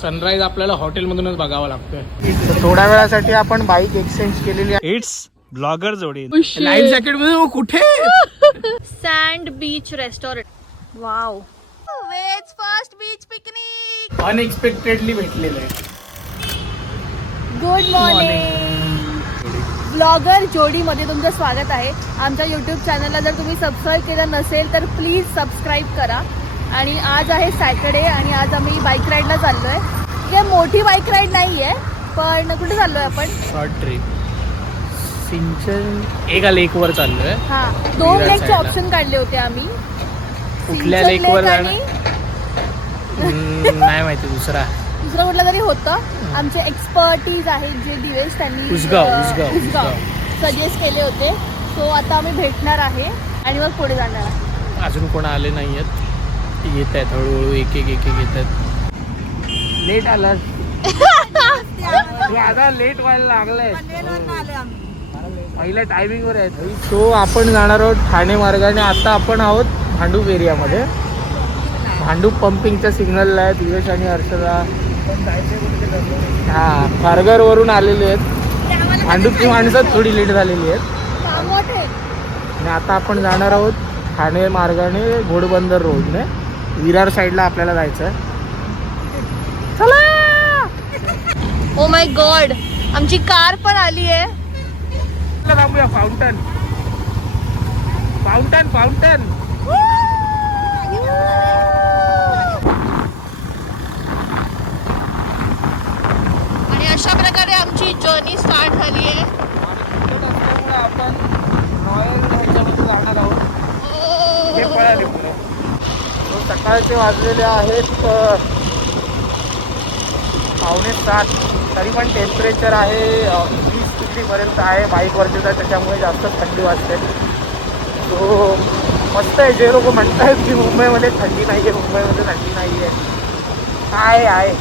Sunrise आपल्याला हॉटेलमधूनच बघावा लागतोय. थोड्या वेळासाठी आपण बाईक एक्सचेंज केलेली आहे. इट्स ब्लॉगर जोडी लाईफ जॅकेट मध्ये कुठे sand beach restaurant. Wow, veg first beach picnic. Unexpectedly भेटलेलं आहे. Good morning. ब्लॉगर जोडीमध्ये तुमचं स्वागत आहे. आमच्या यूट्यूब चॅनलला जर तुम्ही सबस्क्राईब केलं नसेल तर प्लीज सबस्क्राईब करा. आणि आज आहे सॅटर्डे आणि आज आम्ही बाईक राईडला चाललो आहे. हे मोठी बाईक राईड नाही आहे, पण कुठे चाललो आहे आपण? Short trip. सिंचन एका लेक वर चाललोय. हां, 2 लेकचे ऑप्शन काढले होते आम्ही. कुठल्या लेक वर नाही माहिती. दुसरा कुठला तरी होतं. आमचे एक्सपर्टीज आहेत जे दिवेश त्यांनी उसगाव सजेस्ट केले होते. सो आता आम्ही भेटणार आहे आणि मग पुढे जाणार आहे. अजून कोण आले नाही आहेत. येत आहेत हळूहळू एक एक येत आहेत. लेट आलास आता लेट व्हायला लागलंय. पहिल्या टायमिंग वर आहे. सो आपण जाणार आहोत ठाणे मार्गाने. आता आपण आहोत भांडूप एरियामध्ये. भांडूप पंपिंगच्या सिग्नलला आहेत दिवेश आणि हर्षदा. हा, खारघर वरून आलेले आहेत. भांडूपची माणसं थोडी लेट झालेली आहेत आणि आता आपण जाणार आहोत ठाणे मार्गाने घोडबंदर रोडने. विरार साईडला आपल्याला जायचं आहे. ओ माय गॉड, आमची कार पण आली आहे. थांबूया. Fountain fountain fountain. आणि अशा प्रकारे आमची जर्नी स्टार्ट झाली आहे. आपण ह्याच्यामध्ये जाणार आहोत. हे पळाले पुढे. सकाळचे वाजलेले आहेत 6:45. तरी पण टेम्परेचर आहे 20 डिग्रीपर्यंत आहे बाईकवरती. तर त्याच्यामुळे जास्त थंडी वाजते. सो मस्त आहे. जे लोक म्हणतात की मुंबईमध्ये थंडी नाही आहे, मुंबईमध्ये थंडी नाही आहे, आहे.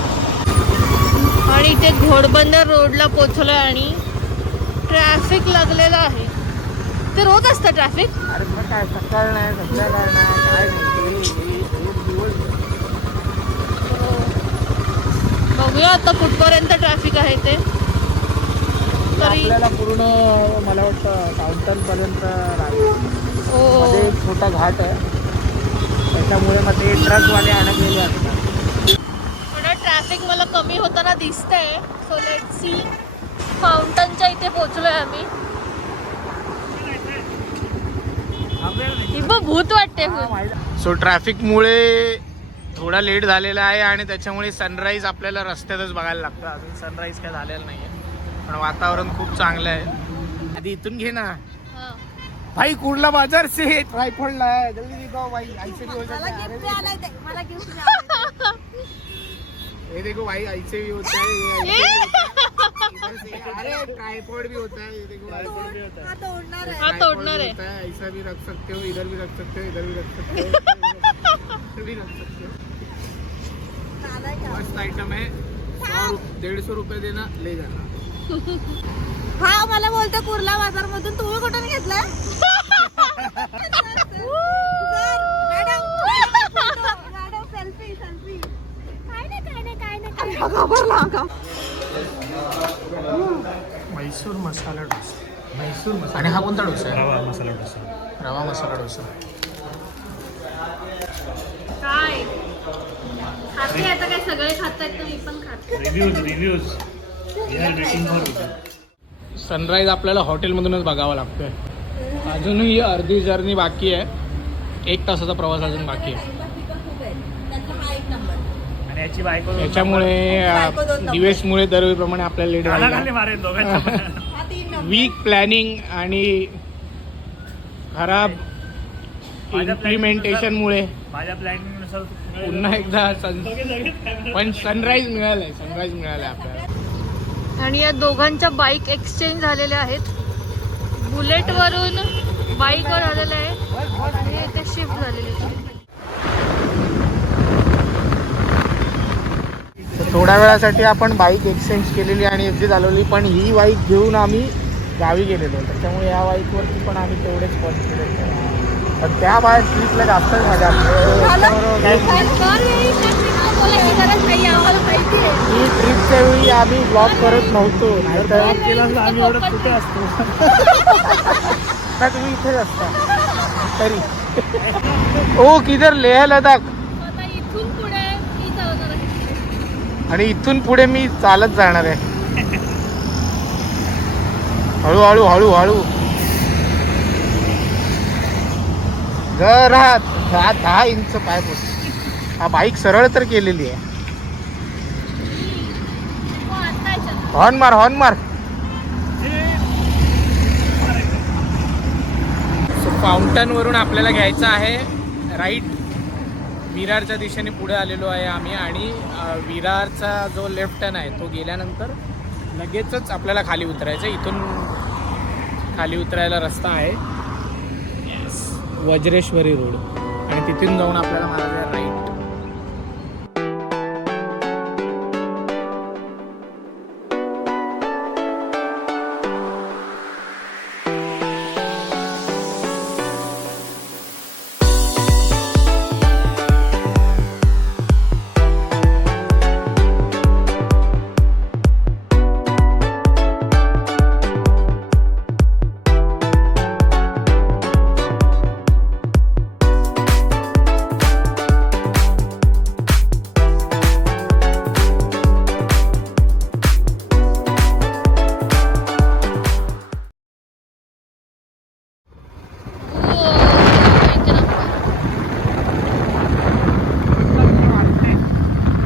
आणि इथे घोडबंदर रोडला पोहोचलोय आणि ट्रॅफिक लागलेलं आहे. ते रोज असतं ट्रॅफिक. अरे मग काय, सकाळ नाही संध्याकाळ नाही काय नाही. बघूया आता कुठपर्यंत ट्रॅफिक आहे ते. तरी आपल्याला पूर्ण मला वाटतं फाउंटन पर्यंत ओ मध्ये एक छोटा घाट आहे. त्याच्यामुळे मग ते ट्रकवाले अडकलेले असतात. थोडं ट्रॅफिक मला कमी होताना दिसतंय. So let's see. फाउंटनच्या इथे पोहोचलोय आम्ही. भूत वाटते. सो ट्रॅफिकमुळे थोडा लेट झालेला आहे आणि त्याच्यामुळे सनराईज आपल्याला रस्त्यातच बघायला लागतं. अजून सनराईज काय झालेला नाही आहे, पण वातावरण खूप चांगलं आहे. आधी इथून घे ना भाई. कुर्ला बाजार से ट्रायपॉड लाया जल्दी दिखाओ भाई. ऐसे भी हो जाता है. ये देखो भाई, ऐसे भी होता है. अरे ट्राइपॉड भी होता है. ये देखो ट्राइपॉड भी होता है. हा तोडणार आहे. ऐसा भी रख सकते हो, इधर भी रख सकते हो, इधर भी रख सकते हो, इधर भी रख सकते हो. मस्त आइटम है. 150 रुपये देना, ले जाना. हा, मला बोलतो कुर्ला बाजार मधून. तुम्ही कुठून घेतलाय? म्हैसूर मसाला डोसा. म्हैसूर मसाला. आणि हा कोणता डोसा आहे? रवा मसाला डोसा. रवा मसाला डोसा. काय खाते आता? काय सगळे खातायत तर मी पण खाते. रिव्ह्यूज सनराईज आपल्याला हॉटेलमधूनच बघावा लागतोय. अजूनही अर्धी जर्नी बाकी आहे. 1 तासाचा प्रवास अजून बाकी आहे. याच्यामुळे दिवेशमुळे दरवेळीप्रमाणे आपल्याला लेट झाला. वीक प्लॅनिंग आणि खराब इम्प्लिमेंटेशनमुळे माझ्या प्लॅनिंगनुसार पुन्हा एकदा पण सनराईज मिळालंय. सनराईज मिळालंय आपल्याला. आणि या दोघांच्या बाईक एक्सचेंज झालेल्या आहेत. बुलेट वरून बाईकवर झालेलं आहे आणि ते शिफ्ट झालेले आहे. थोड्या वेळासाठी आपण बाईक एक्सचेंज केलेली आणि एक्झिट चालवली. पण ही बाईक घेऊन आम्ही गावी गेलेलो. त्याच्यामुळे या बाईकवरती पण आम्ही तेवढेच कॉन्फिडन्स आहे. पण त्या बाहेर ट्रिपला जास्त मजा असते. माहिती आहे. ही ट्रिपच्या वेळी आम्ही ब्लॉग करत नव्हतो, नाहीतर आम्ही एवढं कुठे असतो ना, तुम्ही इथेच असता तरी. ओ किधर लेह लडाख. आता इथून पुढे मी चालवणार आहे. आणि इथून पुढे मी चालत जाणार आहे. हळूहळू हळूहळू जरा 10 इंच पाय पोच. हा बाईक सरळ तर केलेली आहे. हो, आता याच्यात. हॉर्न मार हॉर्न मार. फाउंटन वरून आपल्याला घ्यायचं आहे राईट. विरारच्या दिशेने पुढे आलेलो आहे आम्ही. आणि विरारचा जो लेफ्ट टर्न आहे तो गेल्यानंतर लगेचच आपल्याला खाली उतरायचं. इथून खाली उतरायला रस्ता आहे वज्रेश्वरी रोड. आणि तिथून जाऊन आपल्याला मारायचं आहे राईट.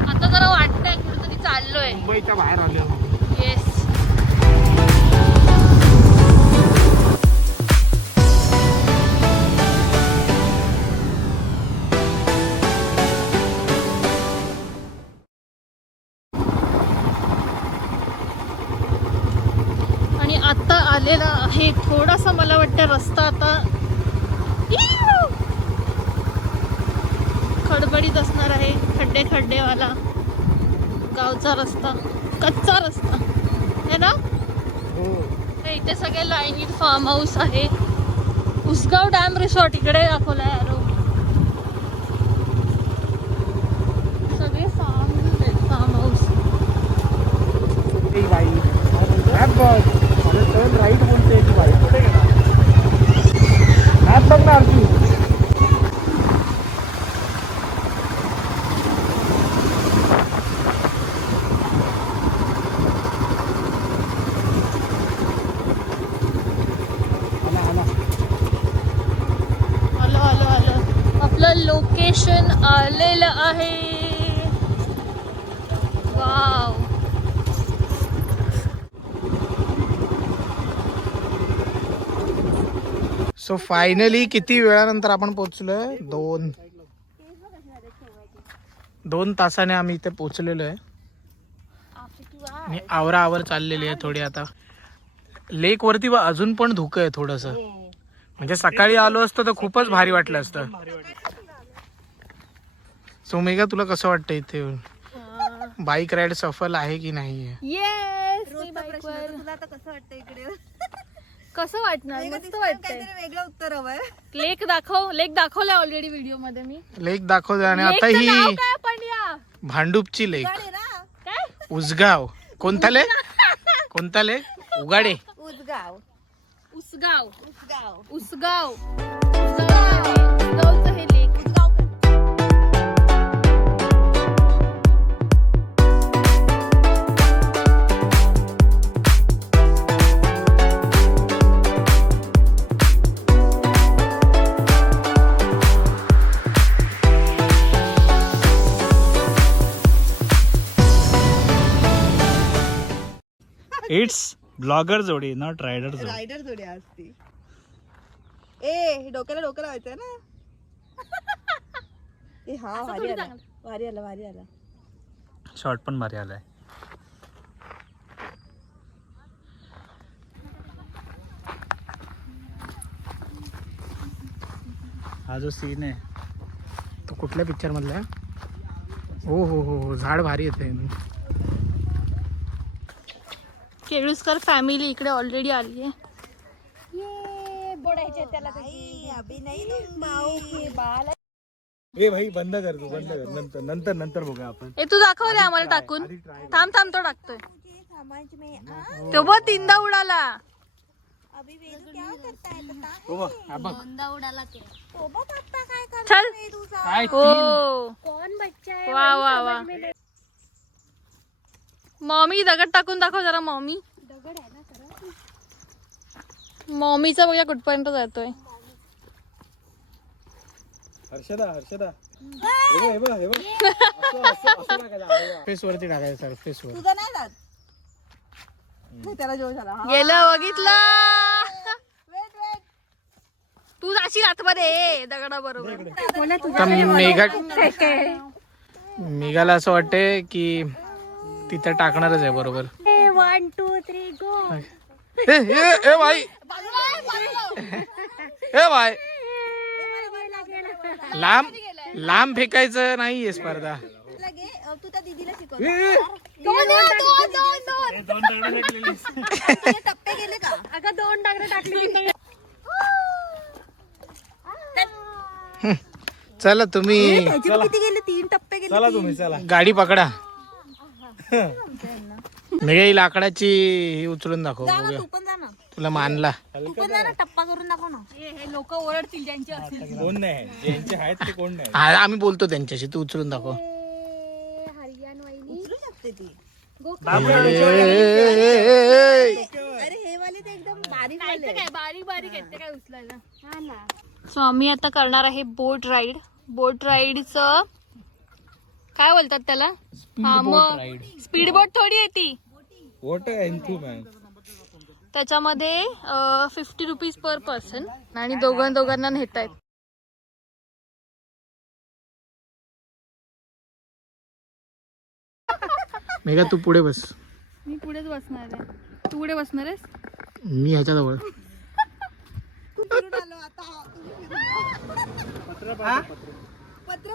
आता जरा वाटतंय कुठेतरी चाललोय. मुंबईच्या बाहेर आलो. येस. आणि आता आलेला आहे थोडासा मला वाटतं रस्ता आता खडबडीत असणार आहे. खड्डे खड्डेवाला गावचा रस्ता, कच्चा रस्ता है ना. तर इथे सगळे लाईनीत फार्म हाऊस आहे. उसगाव डॅम रिसॉर्ट इकडे दाखवलाय यारो. सगळे फार्म हाऊस. बाई राईट बोलते ती बाई. कुठे मॅप बघ ना अर्जुन. आलो. आपलं लोकेशन आलेलं आहे. वाव. सो फायनली किती वेळानंतर आपण पोहोचलोय. 2 तासाने आम्ही इथे पोहोचलेलो आहे. आणि आवराआवर चाललेली आहे थोडी. आता लेक वरती अजून पण धुकं आहे थोडस. म्हणजे सकाळी आलो असतं तर खूपच भारी वाटलं असतं. सो मेघा तुला कसं वाटतं इथे येऊन? बाईक राईड सफल आहे की नाही? येस. तुला आता कसं वाटतं इकडे? कसं वाटणार? मस्त वाटतंय. काहीतरी वेगळं उत्तर हवंय. लेक दाखवलं ऑलरेडी व्हिडिओ मध्ये मी. लेक दाखवते. आणि आता लेकचं नाव ही काय पण या? भांडूपची लेक. उगाडे ना? काय? उसगाव. कोणता लेक? कोणता लेक? उगाडे. उजगाव. उसगाव. उजगाव. उसगाव. उसगावचं हे लेक. उजगाव पण. इट्स ब्लॉगर जोडी, नॉट रायडर जोडी. रायडर जोडी असती. ए डोक्याला डोकं लावायचं ना. ए हा असं भारी थोडी आला. चांगलं. भारी आला. शॉर्ट पण भारी आलाय. हा जो सीन आहे तो कुठल्या पिक्चर मधला? हो झाड भारी येते. केळुसकर फॅमिली इकडे ऑलरेडी आली आहे. ये बोडायचे त्याला. अभी नहीं दूंगी. ए भाई बंद कर तू, बंद कर. नंतर नंतर नंतर बघूया आपण. ए तू दाखव रे आम्हाला टाकून. आधी try थांब थांब तो टाकतोय. समझ में आ तो बघ तीनदा उडाला. अभी वेदू क्या करता है बता. हो बघ, हा बघ. ओ पापा काय कर चल. वेदूचा. काय ओ वा वा वा. मॉमी दगड टाकून दाखव जरा मॉमी. मॉमीचा बघूया कुठपर्यंत जातोय. हर्षदा हर्षदा हे बघ हे बघ असं टाकायचं. अरे वा. फेस वरती टाकायचं सर, फेस वर. तुझा नाही जात. त्याला जोश आला. गेलं बघितलं. Weight weight. तू जाशील आतमध्ये दगडा बरोबर. आता मेघाला असं वाटतंय की तिथे टाकणारच आहे बरोबर. 1 2 3 गो. ए भाई, ए भाई, लांब लांब फेकायचं नाहीये स्पर्धा. लगे तू त्या दीदीला शिकव. दोन तुझे टप्पे गेले का. अगं 2 दगड टाकली. चला तुम्ही त्याचे किती गेले 3 टप्पे गेले. चला तुम्ही चला. गाडी पकडा. मेघा ही लाकडाची ही उचलून दाखव जा ना बघूया. तू पण जा ना. तुला मानला. तू पण जा ना टप्पा करून दाखव ना. हे लोक ओरडतील ज्यांचे असतील. कोण नाही ज्यांचे आहेत ते कोण नाही. हा, आम्ही बोलतो त्यांच्याशी, तू उचलून दाखव. उचलू शकते ती. अरे हे वाले ते एकदम बारीक वाले. काय बारीक बारीक आहेत ते काय उचलायला. सो आम्ही आता करणार आहे बोट राईड. बोट राईडचं काय बोलतात त्याला. हा मग स्पीड बोट थोडी आहे ती. What enthu man. त्याच्यामध्ये 50 रुपीज पर पर्सन आणि दोघांना नेतायत. मेघा तू पुढे बस. मी पुढेच बसणार आहे. तू पुढे बसणार आहेस. मी ह्याच्याजवळ. तू फिरून आलो आता. पत्र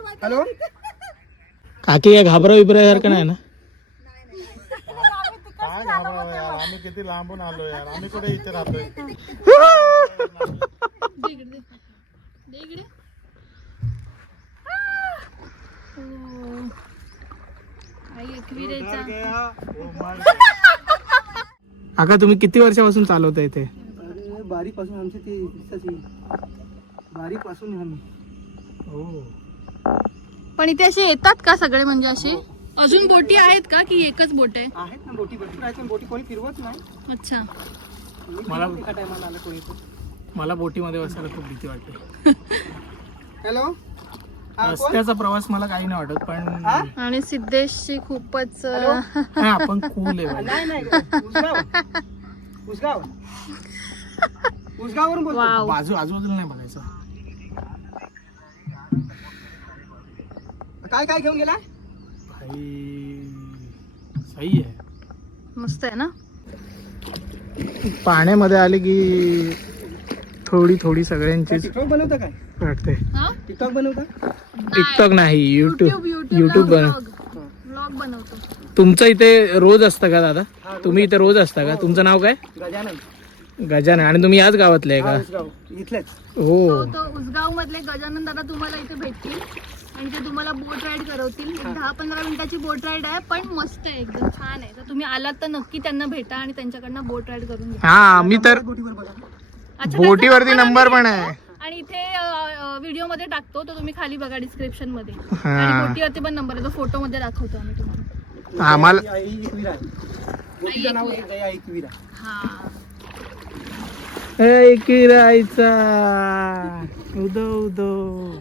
वाट. हॅलो काकी काय घाबरा विबरासारखं नाही ना. काय घाबरावं यार, आम्ही किती लांबून आलो यार. आम्ही कुठे इथे राहतोय. काका तुम्ही किती वर्षापासून चालवता इथे. बारीक पासून आमची ती बारीक पासून आम्ही. पण इथे असे येतात का सगळे म्हणजे असे. अजून बोटी आहेत का की एकच बोट आहे. आहेत ना बोटी भरपूर आहेत. बोटी कोणी फिरवत नाही. अच्छा. एका टायमाला आलं कोणी. मला बोटीमध्ये बसायला खूप भीती वाटते. हॅलो रस्त्याचा प्रवास मला काही नाही वाटत, पण आणि सिद्धेशची खूपच नाही, आपण कूल आहे. नाही नाही उसगाव उसगावरून बोलतो. वाव. आजूबाजूला नाही बघायचं. काय काय घेऊन गेला. भाई सही आहे. मस्त आहे ना. पाण्यामध्ये आले की थोडी थोडी सगळ्यांची टिकटॉक बनवता काय. वाटते. टिकटॉक बनवता. टिकटॉक नाही, युट्यूब ब्लॉग बनवतो. तुमचं इथे रोज असतं का दादा. तुम्ही इथे रोज असता का. तुमचं नाव काय. गजानन. गजानन. आणि तुम्ही याच गावातले आहे का. उसगाव इथलेच. हो. तो उसगाव मधले गजानन दादा तुम्हाला इथे भेटतील आणि ते तुम्हाला बोट राईड करवतील. 10-15 मिनिटाची बोट राईड आहे, पण मस्त आहे, एकदम छान आहे. तर तुम्ही आलात तर नक्की त्यांना भेटा आणि त्यांच्याकडनं बोट राईड करून घ्या. हा, मी तर अच्छा, बोटीवरती त्यांचा नंबर पण आहे. आणि इथे व्हिडिओ मध्ये टाकतो, तर तुम्ही खाली बघा डिस्क्रिप्शन मध्ये. हा. आणि बोटीवरती पण नंबर आहे, तो फोटो मध्ये दाखवतो आम्ही तुम्हाला. आम्हाला बोटीचं नाव एकवीरा. हा. किरायचा उदो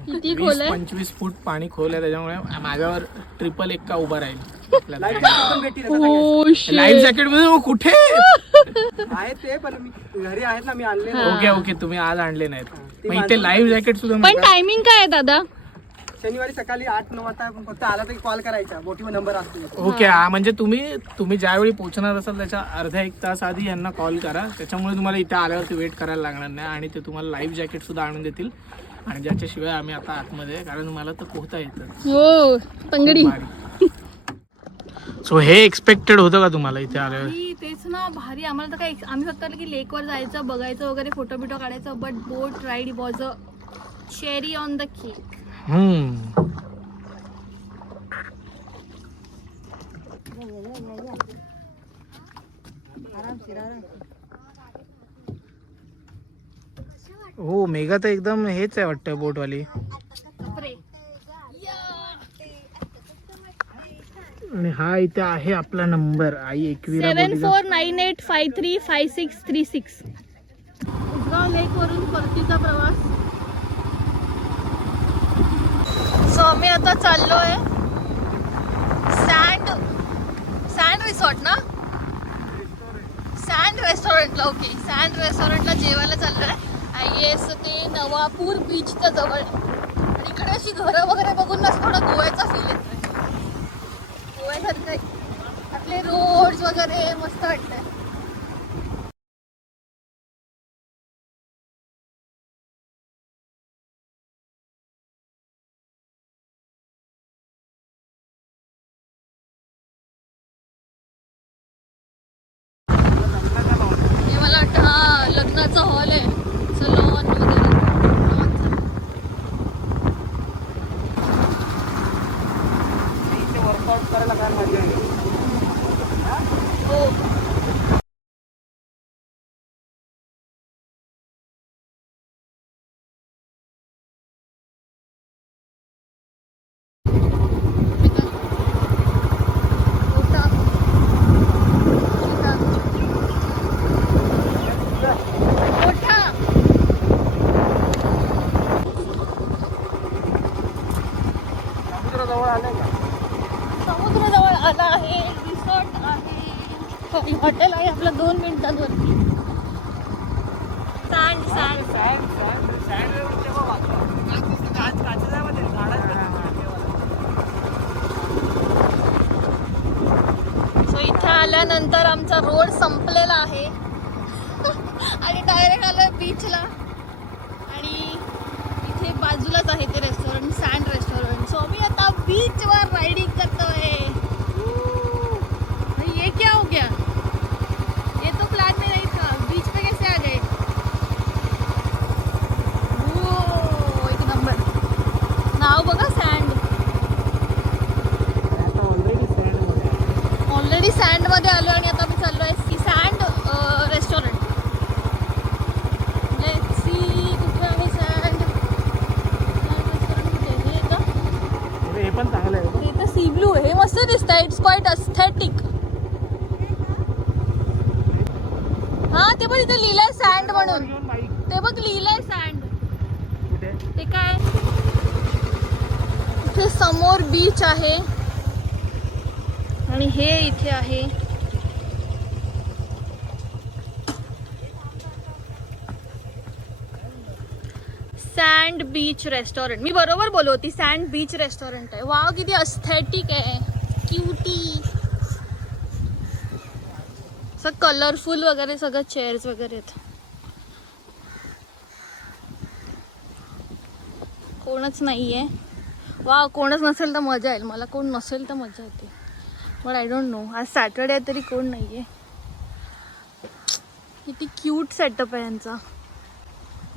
किती खोल आहे. 20-25 फूट पाणी खोल आहे, त्याच्यामुळे माझ्यावर ट्रिपल एक्का उभा राहील. लाईफ जॅकेट मध्ये कुठे आहेत ते, पण मी घरी आहेत ना, मी आणले. ओके तुम्ही आज आणले नाहीत. मग इथे लाईव्ह जॅकेट सुद्धा पण मिळतात? टायमिंग काय आहे दादा. शनिवारी सकाळी 8-9 वाजता फक्त आला तरी कॉल करायचा. बोटीवर नंबर असतो. ओके. हा, म्हणजे तुम्ही ज्यावेळी पोहोचणार असाल त्याच्या अर्धा 1 तास आधी यांना कॉल करा. त्याच्यामुळे तुम्हाला इथे आल्यावरती वेट करायला लागणार नाही आणि ते तुम्हाला लाईव्ह जॅकेट सुद्धा आणून देतील. आणि ज्याच्याशिवाय आम्ही आता आतमध्ये आहे, कारण मला तर पोहता येतं. हो पंगडी. सो हे एक्सपेक्टेड होतं का तुम्हाला इथे आल्यावर. तेच ना, भारी. आम्हाला तर काय, आम्ही फक्त आलं की लेकवर जायचं, बघायचं वगैरे, फोटो बिटो काढायचं. But boat ride was a cherry on the cake. हो मेघा तर एकदम हेच आहे वाटतं बोटवाली. आणि हा इथे आहे आपला नंबर आई एकविरा 7498535636. उसगाव लेक वरून परतीचा प्रवास. सो आम्ही आता चाललोय सँड रिसॉर्ट ना, सँड रेस्टॉरंटला. ओके, सँड रेस्टॉरंटला जेवायला चाललोय. येस, ते नवापूर बीचच्या जवळ आहे. आणि इकडे अशी घरं वगैरे बघून ना थोडा गोव्याचा फील येतोय. गोव्यासारखं आपले रोड्स वगैरे मस्त वाटतंय. हे मला वाटतं हा लग्नाचा हॉल आहे, सलॉन वगैरे. वर्कआउट करायला काय मजा आहे. हो, समुद्राजवळ आलंय का? समुद्राजवळ आला आहे. रिसॉर्ट आहे, सॉरी हॉटेल आहे आपलं 2 मिनिटांवरती. सँड सँड सो इथे आल्यानंतर आमचा रोड संपलेला आहे आणि डायरेक्ट आलोय बीचला. आणि इथे बाजूलाच आहे ते रेस्टॉरंट, सँड रेस्टॉरंट. सो आम्ही आता बीचवर राइडिंग करतोय. ये क्या हो गया, ये तो प्लान में नहीं था. बीच पे कैसे आ गए? वो एक नंबर. नाव बघा, सँड. ऑलरेडी सँड मध्ये आलो आणि आता मी चाललोय सँड रेस्टॉरंट. लेट्स सी कुठे आहे सँड रेस्टॉरंट. कुठे आहे का? हे पण चांगलं आहे. ते तर सी ब्लू आहे, हे मस्त दिसतंय. It's quite aesthetic. हा ते बघ इथे लिहिलंय सँड म्हणून. ते बघ लिहिलंय सँड. ते काय, इथे समोर बीच आहे आणि हे इथे आहे. Sand beach restaurant. मी बरोबर बोलवती, सँड बीच रेस्टॉरंट आहे. वाव किती एस्थेटिक आहे, क्यूटी. असं कलरफुल वगैरे सगळं चेअर्स वगैरे आहेत. कोणच नाहीये. वाव, कोणच नसेल तर मजा येईल. मला कोण नसेल तर मजा येते. बट आय डोंट नो, आज सॅटर्डे आहे तरी कोण नाहीये. किती क्यूट सेटअप आहे यांचा.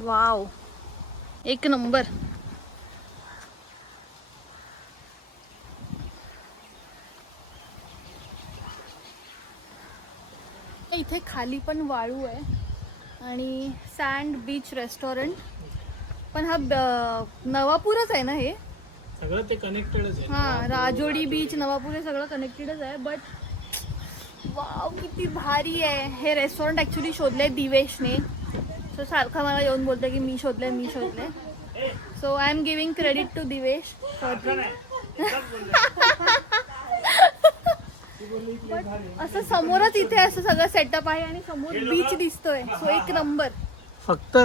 वाव, एक नंबर. इथे खाली पण वाळू आहे आणि सँड बीच रेस्टॉरंट. पण हा नवापूरच आहे ना हे सगळं, ते कनेक्टेडच आहे. हा, राजोडी बीच, नवापूर हे सगळं कनेक्टेडच आहे. बट वाव किती भारी आहे हे रेस्टॉरंट. ऍक्च्युली शोधलंय दिवेशने. सो सारखा मला येऊन बोलतोय की मी शोधलंय. So I am giving credit to Divesh. असं समोरच इथे असं सगळं सेटअप आहे आणि समोर बीच दिसतोय. सो एक नंबर. फक्त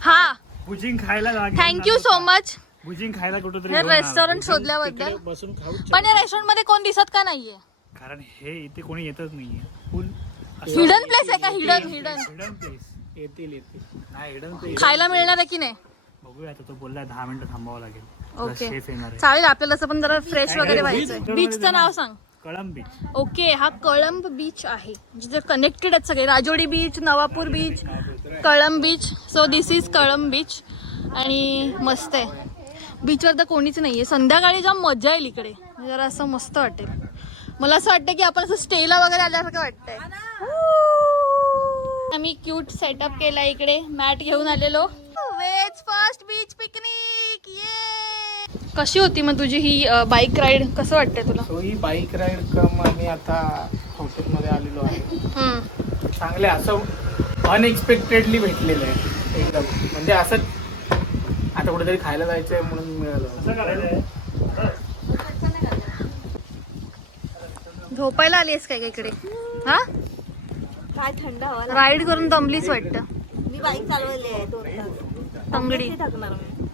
हा, भुजिंग खायला थँक्यू सो मच भुजिंग खायला कुठेतरी हे रेस्टॉरंट शोधल्याबद्दल. बसून खाऊ. पण या रेस्टॉरंट मध्ये कोण दिसत का नाहीये? कारण हे इथे कोणी येतच नाहीये. फुल हिडन प्लेस आहे का? Hidden place. येतील. नाही, हिडन प्लेस. खायला मिळणार आहे की नाही? बघूया आता. तो बोलला 10 मिनिटं थांबावं लागेल. ओके, शेफ येणार आहे. चालेल. आपल्याला असं पण जरा फ्रेश वगैरे व्हायचंय. बीचचं नाव सांग. कळंब बीच. ओके, हा कळंब बीच आहे. जिथे कनेक्टेड आहेत सगळे. Rajodi beach, Navapur beach, Kalamb beach. So this is Kalamb beach. आणि मस्त आहे. बीचवर तर कोणीच नाहीये. संध्याकाळी जाम मजा येईल इकडे, जरा असं मस्त वाटेल. मला असं वाटतं की आपण असं स्टेला वगैरे आल्यासारखं वाटतंय. आम्ही क्यूट सेटअप केला इकडे, मॅट घेऊन आलेलो. Veg first beach picnic. ये कशी होती मग तुझी ही बाईक राईड? कसं वाटतंय तुला? तो ही बाईक राईड कम आम्ही आता हॉटेलमध्ये आलेलो आहे. चांगले असं अनएक्सपेक्टेडली भेटलेलं आहे एकदम. म्हणजे असं आता कुठेतरी खायला जायचंय म्हणून मिळालं. झोपायला आलीस काय इकडे? हा, काय थंड हवा. राईड करून दमलीच वाटतं. मी बाईक चालवली आहे 2 तास. तंगडी थकणार मी.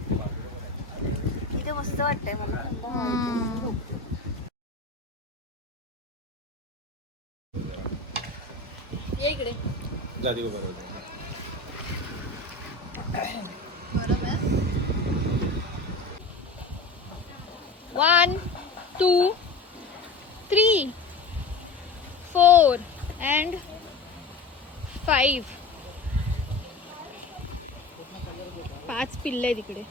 इथे मस्त वाटतंय मला. थंड हवा. ये इकडे. बरोबर. 1 2 3 4 and 5. 5 पिल्ले तिकडे.